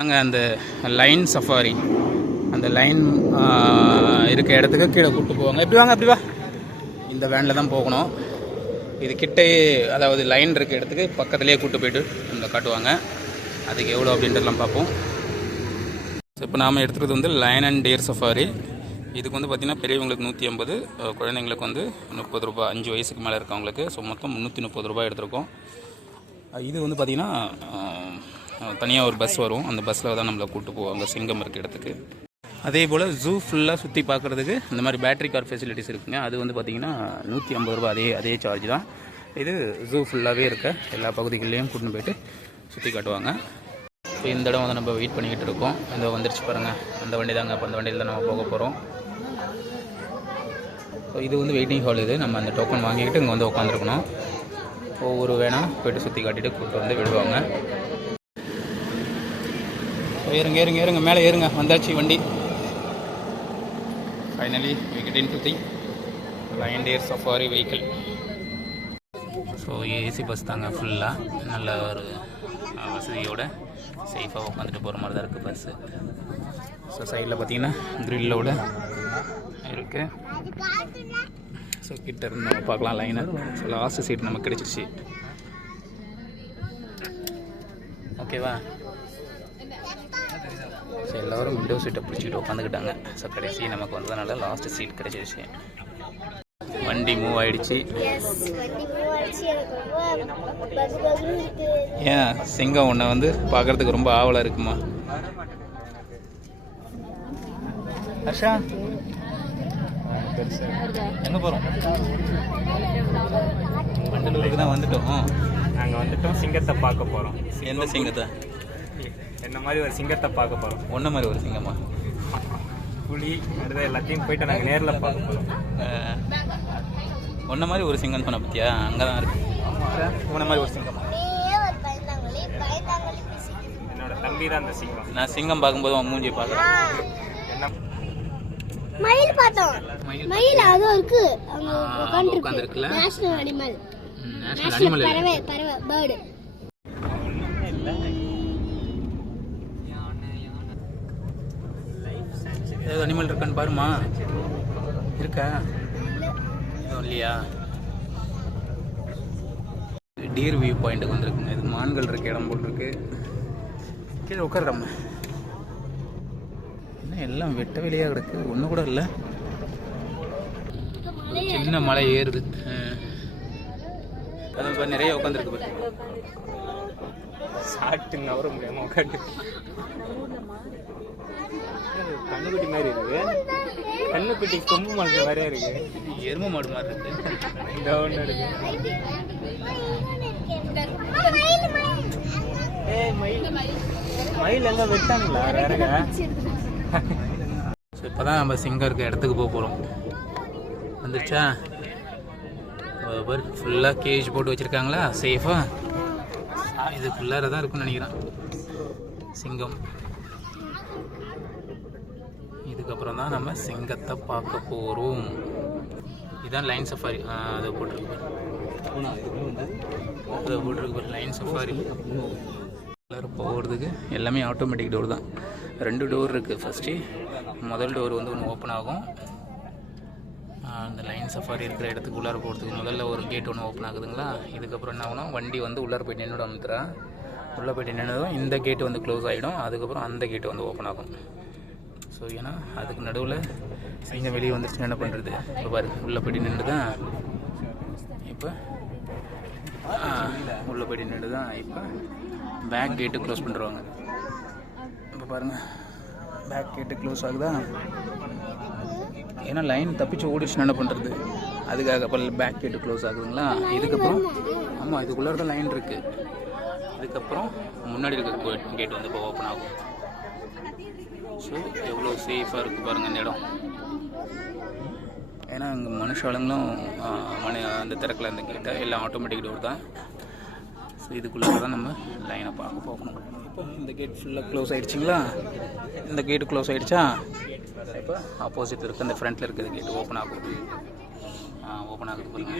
நாங்கள் அந்த line safari அந்த லைன் இருக்க இடத்துக்கு கீழே கூப்பிட்டு போவாங்க. எப்படி வாங்க அப்படி வா. இந்த வேனில் தான் போகணும். இது கிட்டே அதாவது லைன் இருக்க இடத்துக்கு பக்கத்துலேயே கூப்பிட்டு போயிட்டு இந்த காட்டுவாங்க. அதுக்கு எவ்வளோ அப்படின்றதெல்லாம் பார்ப்போம். ஸோ இப்போ நாம் எடுத்துகிறது வந்து லைன் அண்ட் டேர் சஃபாரி இதுக்கு வந்து பார்த்திங்கன்னா பெரியவங்களுக்கு நூற்றி ஐம்பது குழந்தைங்களுக்கு வந்து முப்பது ரூபா அஞ்சு வயசுக்கு மேலே இருக்கவங்களுக்கு. ஸோ மொத்தம் முந்நூற்றி முப்பது ரூபாய் எடுத்திருக்கோம். இது வந்து பார்த்திங்கன்னா தனியாக ஒரு பஸ் வரும். அந்த பஸ்ஸில் தான் நம்மளை கூப்பிட்டு போவாங்க சிங்கம் இருக்க இடத்துக்கு. அதே போல் ஜூ ஃபுல்லாக சுற்றி பார்க்குறதுக்கு இந்த மாதிரி பேட்டரி கார் ஃபெசிலிட்டிஸ் இருக்குங்க. அது வந்து பார்த்திங்கன்னா நூற்றி ஐம்பது ரூபா அதே அதே சார்ஜ் தான். இது ஜூ ஃபுல்லாகவே இருக்க எல்லா பகுதிகள்லேயும் கூட்டின்னு போயிட்டு சுற்றி காட்டுவாங்க. இப்போ இந்த இடம் வந்து நம்ம வெயிட் பண்ணிக்கிட்டு இருக்கோம். இந்த வந்துருச்சு பாருங்கள் அந்த வண்டி தாங்க அப்போ அந்த வண்டியில் தான் நம்ம போக போகிறோம் ஸோ இது வந்து வெயிட்டிங் ஹால் இது. நம்ம அந்த டோக்கன் வாங்கிக்கிட்டு இங்கே வந்து உட்காந்துருக்கணும் ஒவ்வொரு வேணால் போயிட்டு சுற்றி காட்டிட்டு கூப்பிட்டு வந்து விடுவாங்க. ஏறுங்க ஏறுங்க ஏறுங்க. மேலே ஏறுங்க. வந்தாச்சு வண்டி. Finally we get the line there safari vehicle so AC bus தாங்க ஃபுல்லாக நல்ல ஒரு வசதியோட சேஃபாக உட்காந்துட்டு போகிற மாதிரி தான் இருக்குது பஸ்ஸு ஸோ சைடில் பார்த்தீங்கன்னா க்ரில்லோட இருக்குது ஸோ கிட்ட இருந்து நம்ம பார்க்கலாம் லைனை ஸோ லாஸ்ட் சீட் நமக்கு கிடச்சிருச்சு. ஓகேவா ஸோ எல்லோரும் விண்டோ சீட்டை பிடிச்சிக்கிட்டு உட்காந்துக்கிட்டாங்க. ஸோ கடைசி நமக்கு வந்ததுனால லாஸ்ட் சீட் கிடைச்சிருச்சு. வண்டி மூவ் ஆயிடுச்சு. ஏன்? சிங்கம் உன்னை வந்து பார்க்கறதுக்கு ரொம்ப ஆவலாக இருக்குமா? ஹர்ஷா? எங்கே போகிறோம் வண்டலூருக்கு தான் வந்துட்டோம். நாங்கள் வந்துட்டோம் சிங்கத்தை பார்க்க போகிறோம் எந்த சிங்கத்தை? என்ன மாதிரி ஒரு சிங்கத்தை பார்க்க போகிறோம் ஒன்றை மாதிரி ஒரு சிங்கமா? புலி அடுத்த எல்லாத்தையும் போயிட்டு நாங்கள் நேரில் பார்க்க போகிறோம் ஒன்றை மாதிரி ஒரு சிங்கம் சொன்ன பத்தியா? அங்கே தான் இருக்கு. உன்ன மாதிரி ஒரு சிங்கமா? என்னோட தம்பி தான் அந்த சிங்கம். நான் சிங்கம் பார்க்கும்போது உன் மூஞ்சியை பார்க்குறேன். என்ன? மயில் பார்த்தோம். மயில் அதுவும் இருக்கு. அங்க உட்காந்துருக்கு. உட்காந்துருக்குல்ல? National animal national national animal பறவை பறவை பேர்டு ஏதாவது அனிமல் இருக்கான்னு பாருமா இருக்கா? இல்லையா? டீர் வியூ பாயிண்ட்டுக்கு வந்திருக்குங்க. இது மான்கள் இருக்க இடம் போட்டிருக்கு கீழே உட்கார்றம்ம. என்ன எல்லாம் வெட்ட வெளியாக கிடக்கு? ஒன்று கூட இல்லை. சின்ன மலை ஏறுது. அதான் இப்போ நிறைய உட்காந்துருக்கு பாரு. சாப்பிட்டு நவர முடியாமல் உட்காந்து கண்ணுக்குட்டி மாதிரி இருக்கு. கண்ணுக்குட்டி கொம்பு மலர் மாதிரியே இருக்கு. எருமை மாடு மாதிரி இருக்கு. இந்த ஒன்று இருக்கு. ஏய் மயில். மயில் எங்க வெட்டாங்களா? வேறங்க ஸோ இப்போ தான் நம்ம சிங்கம் இருக்க இடத்துக்கு போக போகிறோம் வந்துருச்சா? ஃபுல்லாக கேஜ் போட்டு வச்சுருக்காங்களா? சேஃபாக இதுக்குள்ளார தான் இருக்கும்னு நினைக்கிறேன். சிங்கம். அப்புறம் தான் நம்ம சிங்கத்தை பார்க்க போகிறோம் இதுதான் லைன் சஃபாரி அதை போட்டிருக்கு அதை போட்டிருக்கு லைன் சஃபாரி உள்ளார போகிறதுக்கு எல்லாமே ஆட்டோமேட்டிக் டோர் தான். ரெண்டு டோர் இருக்குது ஃபஸ்ட்டு முதல் டோர் வந்து ஒன்று ஓப்பன் ஆகும். அந்த லைன் சஃபாரி இருக்கிற இடத்துக்கு உள்ளார போகிறதுக்கு முதல்ல ஒரு கேட் ஒன்று ஓப்பன் ஆகுதுங்களா? இதுக்கப்புறம் என்ன ஆகணும் வண்டி வந்து உள்ளார போய் நின்றுட அமுத்துறா. உள்ளே போயிட்டு நின்னதும் இந்த கேட்டு வந்து க்ளோஸ் ஆகிடும் அதுக்கப்புறம் அந்த கேட்டு வந்து ஓப்பன் ஆகும். ஸோ ஏன்னா அதுக்கு நடுவில் சிங்கம் வெளியே வந்துருச்சுன்னா என்ன பண்ணுறது இப்போ பாரு உள்ளே போயிட்டு நின்று தான் இப்போ உள்ளே போயிட்டு நின்று தான் இப்போ பேக் கேட்டு க்ளோஸ் பண்ணுறாங்க இப்போ பாருங்கள் பேக் கேட்டு க்ளோஸ் ஆகுதா? ஏன்னா லைன் தப்பிச்சு ஓடிச்சுன்னா என்ன பண்ணுறது அதுக்காக அப்போ பேக் கேட்டு க்ளோஸ் ஆகுதுங்களா? இதுக்கப்புறம் ஆமாம் இதுக்குள்ளே தான் லைன் இருக்குது இதுக்கப்புறம் முன்னாடி இருக்க கேட் வந்து இப்போ ஓப்பன் ஆகும். ஸோ எவ்வளோ சேஃபாக இருக்குது பாருங்கள் இந்த இடம். ஏன்னா இங்கே மனுஷாளுங்களும் மனு அந்த திறக்கல அந்த கேட்டை எல்லாம் ஆட்டோமேட்டிக் டோர் தான். ஸோ இதுக்குள்ளே தான் நம்ம லைனை பார்க்க போகணும். இப்போ இந்த கேட் ஃபுல்லாக க்ளோஸ் ஆயிடுச்சுங்களா? இந்த கேட்டு க்ளோஸ் ஆயிடுச்சா? இப்போ ஆப்போசிட் இருக்க அந்த ஃப்ரண்ட்டில் இருக்கிற கேட் ஓப்பன் ஆகும் ஓப்பன் ஆகுது பாருங்க.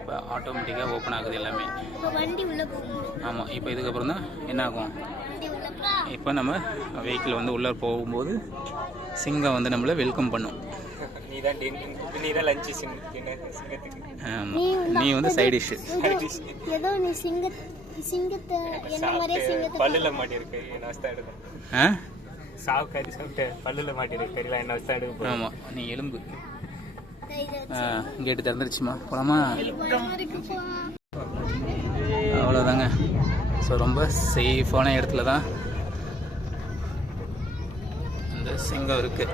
இப்போ ஆட்டோமேட்டிக்காக ஓப்பன் ஆகுது எல்லாமே. ஆமாம் இப்போ இதுக்கப்புறம் தான் என்ன ஆகும்? இப்போ நம்ம வெஹிக்கிள் வந்து உள்ளே போகும்போது சிங்கம் வந்து நம்மளை வெல்கம் பண்ணும். நீ தான் நீ தான் லஞ்சு சிங்கத்துக்கு. ஆமா. நீ வந்து சைட் டிஷ்ஷு ஏதோ நீ சிங்க சிங்கத்தை என்ன மாதிரியே சிங்கத்தை பல்லுல மாட்டிருக்கு என்ன அவஸ்தை எடுக்கும் ஆ? சாவு கறி சாப்பிட்டு பல்லுல மாட்டிருக்கு தெரியல என்ன அவஸ்தை எடுக்க போகுது. ஆமாம் நீ எலும்பு. இதை கேட்டு திறந்துருச்சுமா? போலாமா? அவ்வளோதாங்க ஸோ ரொம்ப சேஃபான இடத்துல தான் சிங்கம் இருக்கு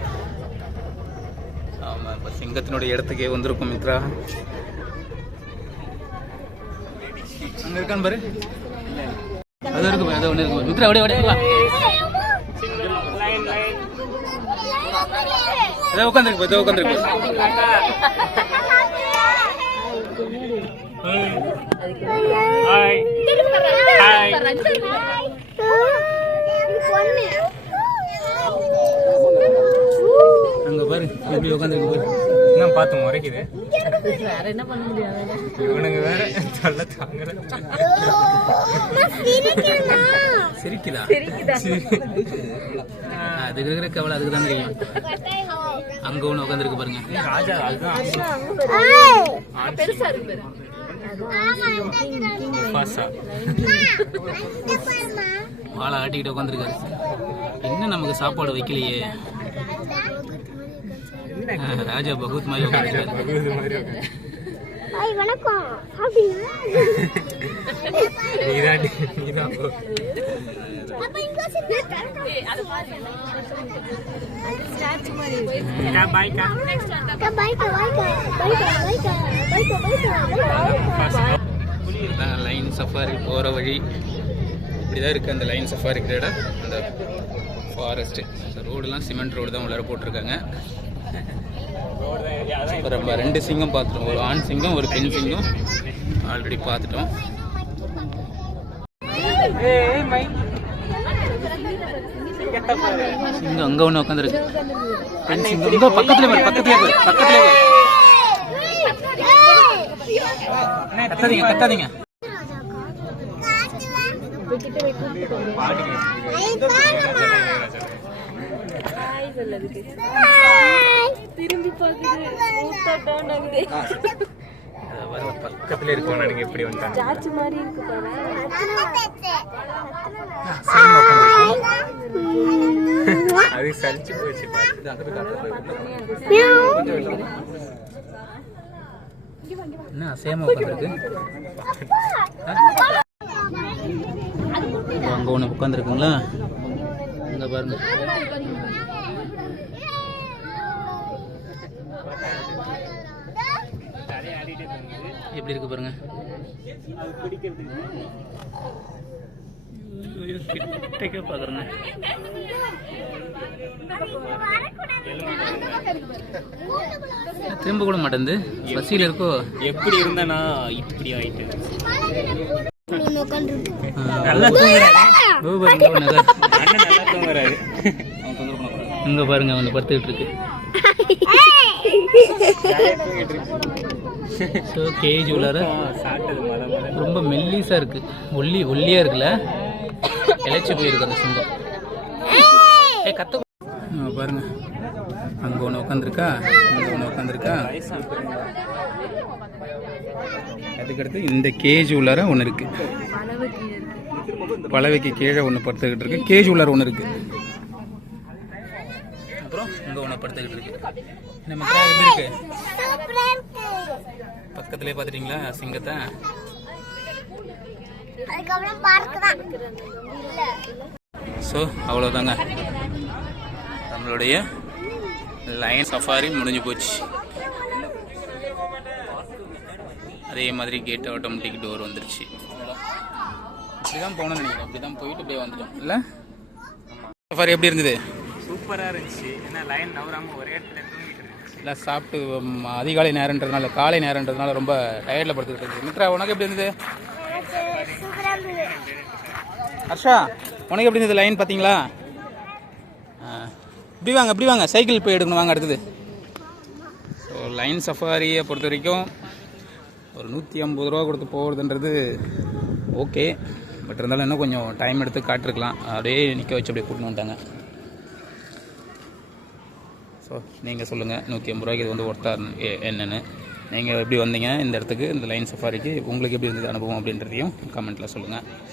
ஆமாம் இப்போ சிங்கத்தினுடைய இடத்துக்கே வந்திருக்கும் மித்ரா அங்கே இருக்கான்னு பாரு அது இருக்கு அது ஒன்று இருக்கு. மித்ரா அப்படியே அப்படியே ஏதோ உட்காந்துருக்கு ஏதோ உட்காந்துருக்கு ஹாய் ஹாய் அங்கே பாரு எப்படி உட்காந்துருக்கு பாரு. என்ன பார்த்து முறைக்குது? வேற என்ன பண்ண முடியாது இவனுங்க வேற சொல்ல தாங்கல சிரிக்குதா? அதுக்கு இருக்கிற கவலை அதுக்கு தான் தெரியும். அங்கே ஒன்று உட்காந்துருக்கு பாருங்க. ராஜா அதுதான். பாசா வாழை ஆட்டிக்கிட்டு உட்காந்துருக்காரு என்ன நமக்கு சாப்பாடு வைக்கலையே? ராஜா பகவத் மாதிரி. ஹாய் வணக்கம். சாப்பிட்டீங்களா? நீதான் நீதான் அப்ப இங்க சின்ன. லைன் சஃபாரி போகிற வழி. இப்படி தான் இருக்குது அந்த லைன் சஃபாரி இருக்கிற இடம் அந்த ஃபாரஸ்ட்டு ரோடெல்லாம் சிமெண்ட் ரோடு தான் உள்ளார போட்டிருக்காங்க. நம்ம ரெண்டு சிங்கம் பார்த்துட்டோம். ஒரு ஆண் சிங்கம் ஒரு பெண் சிங்கம். ஆல்ரெடி பார்த்துட்டோம். சிங்கம் அங்கே ஒன்று உட்காந்துருக்கு பெண் சிங்கம். இங்கே பக்கத்துல பாரு பக்கத்துல பாரு கத்தாதீங்க கத்தாதீங்க. பக்கத்துல இருக்கோம் எனக்கு எப்படி வந்துட்டாங்க அது சலிச்சு போச்சு என்ன அசையமா உட்காந்துருக்கு அங்கே ஒன்று உட்காந்துருக்குங்களா அங்கே பாருங்க. எப்படி இருக்கு பாருங்க? கிட்டக்க பார்க்குறேங்க. திரும்ப கூட மாட்டேங்குது பசியில் இருக்கோ? எப்படி இருந்தனா இப்படி ஆயிட்டு நல்லா அண்ணன் நல்லா தூங்குறாரு இங்க பாருங்க வந்து படுத்துக்கிட்டு இருக்கு. ஸோ கேஜ் உள்ளார ரொம்ப மெல்லிசா இருக்கு. ஒல்லி ஒல்லியா இருக்குல்ல? இழைச்சி போயிருக்கு அந்த சிங்கம். ஏ கத்த. ஆ, பாருங்க. அங்க ஒன்று உட்காந்துருக்கா இங்க ஒன்று உட்காந்துருக்கா அதுக்கடுத்து இந்த கேஜ் உள்ளார ஒன்று இருக்கு. பலவைக்கு கீழே ஒன்று படுத்துக்கிட்டு இருக்கு. கேஜ் உள்ளார ஒன்று இருக்கு. அப்புறம் இங்க ஒன்று படுத்துக்கிட்டு இருக்கு. நம்ம எப்படி இருக்கு? பக்கத்துலேயே பார்த்துட்டிங்களா? சிங்கத்தை? ஸோ அவ்வளோதாங்க நம்மளுடைய லைன் சஃபாரி முடிஞ்சு போச்சு. அதே மாதிரி கேட் ஆட்டோமேட்டிக் டோர் வந்துருச்சு. இப்படி தான் போகணும்னு நினைக்கிறேன். இப்படி தான் போயிட்டு அப்படியே வந்துட்டோம். இல்லை? சஃபாரி எப்படி இருந்தது? சூப்பரா இருந்துச்சு. ஏன்னா லைன் நவராம ஒரே இடத்துல இல்லை சாப்பிட்டு அதிகாலை நேரன்றதுனால காலை நேரன்றதுனால ரொம்ப டயர்டில் படுத்துக்கிட்டு இருந்துச்சு. மித்ரா உனக்கு எப்படி இருந்தது? ஹர்ஷா உனக்கு எப்படி இருந்தது லைன் பார்த்தீங்களா இப்படி வாங்க இப்படி வாங்க. சைக்கிள் போய் எடுக்கணும். வாங்க அடுத்தது. ஸோ லைன் சஃபாரியை பொறுத்த வரைக்கும் ஒரு நூற்றி ஐம்பது ரூபா கொடுத்து போகிறதுன்றது ஓகே. பட் இருந்தாலும் இன்னும் கொஞ்சம் டைம் எடுத்து காட்டிருக்கலாம். அப்படியே நிற்க வச்சு அப்படியே கூட்டின்னு வந்துட்டாங்க. ஸோ நீங்கள் சொல்லுங்கள் நூற்றி ஐம்பது ரூபாய்க்கு இது வந்து ஒர்த்தாக என்னென்னு. நீங்கள் எப்படி வந்தீங்க? இந்த இடத்துக்கு இந்த லைன் சஃபாரிக்கு உங்களுக்கு எப்படி இருந்தது அனுபவம் அப்படின்றதையும் கமெண்ட்டில் சொல்லுங்கள்